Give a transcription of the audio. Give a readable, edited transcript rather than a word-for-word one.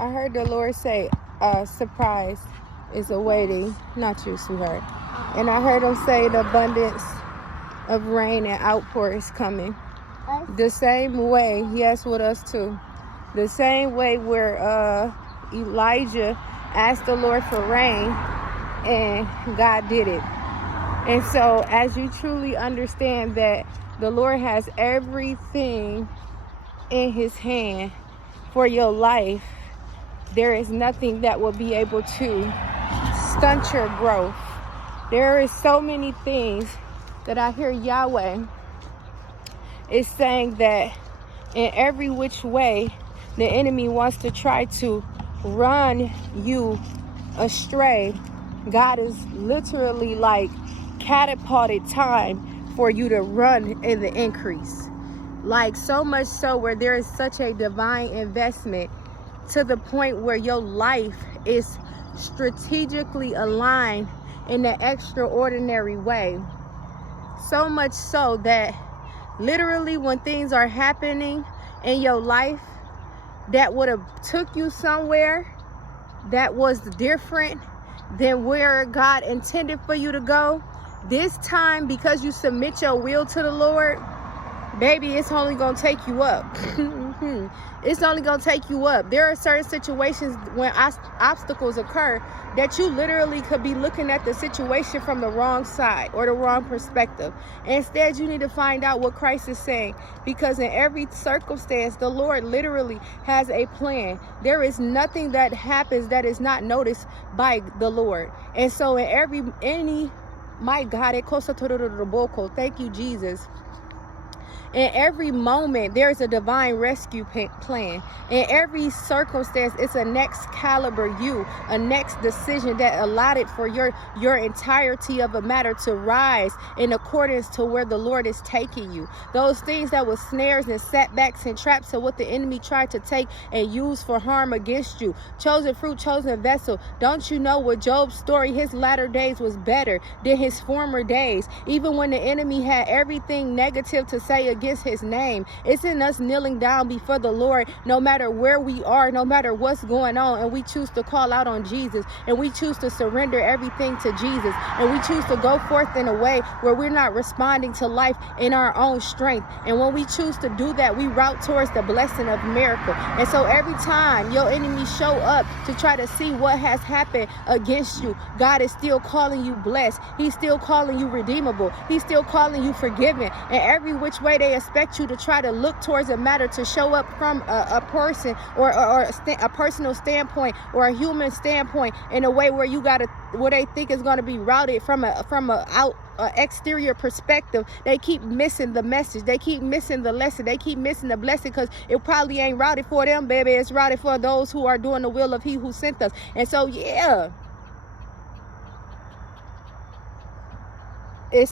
I heard the Lord say, surprise is awaiting, not you, sweetheart. And I heard him say the abundance of rain and outpour is coming. The same way, yes, with us too. The same way where Elijah asked the Lord for rain and God did it. And so as you truly understand that the Lord has everything in his hand for your life, there is nothing that will be able to stunt your growth. There is so many things that I hear Yahweh is saying that in every which way the enemy wants to try to run you astray, God is literally like catapulted time for you to run in the increase. Like so much so where there is such a divine investment to the point where your life is strategically aligned in an extraordinary way. So much so that literally when things are happening in your life that would have took you somewhere that was different than where God intended for you to go, this time, because you submit your will to the Lord, baby, it's only going to take you up. It's only going to take you up. There are certain situations when obstacles occur that you literally could be looking at the situation from the wrong side or the wrong perspective. Instead, you need to find out what Christ is saying, because in every circumstance, the Lord literally has a plan. There is nothing that happens that is not noticed by the Lord. And so my God, thank you, Jesus. In every moment, there's a divine rescue plan. In every circumstance, it's a next caliber you, a next decision that allotted for your entirety of a matter to rise in accordance to where the Lord is taking you. Those things that were snares and setbacks and traps of what the enemy tried to take and use for harm against you. Chosen fruit, chosen vessel. Don't you know with Job's story, his latter days was better than his former days. Even when the enemy had everything negative to say against his name, it's in us kneeling down before the Lord, no matter where we are, no matter what's going on, and we choose to call out on Jesus, and we choose to surrender everything to Jesus, and we choose to go forth in a way where we're not responding to life in our own strength. And when we choose to do that, we route towards the blessing of miracle. And so every time your enemies show up to try to see what has happened against you, God is still calling you blessed. He's still calling you redeemable. He's still calling you forgiven. And every which way they expect you to try to look towards a matter to show up from a person or a personal standpoint or a human standpoint in a way where you got to, what they think is going to be routed from a exterior perspective. They keep missing the message. They keep missing the lesson. They keep missing the blessing, because it probably ain't routed for them, baby. It's routed for those who are doing the will of He who sent us. And so, yeah.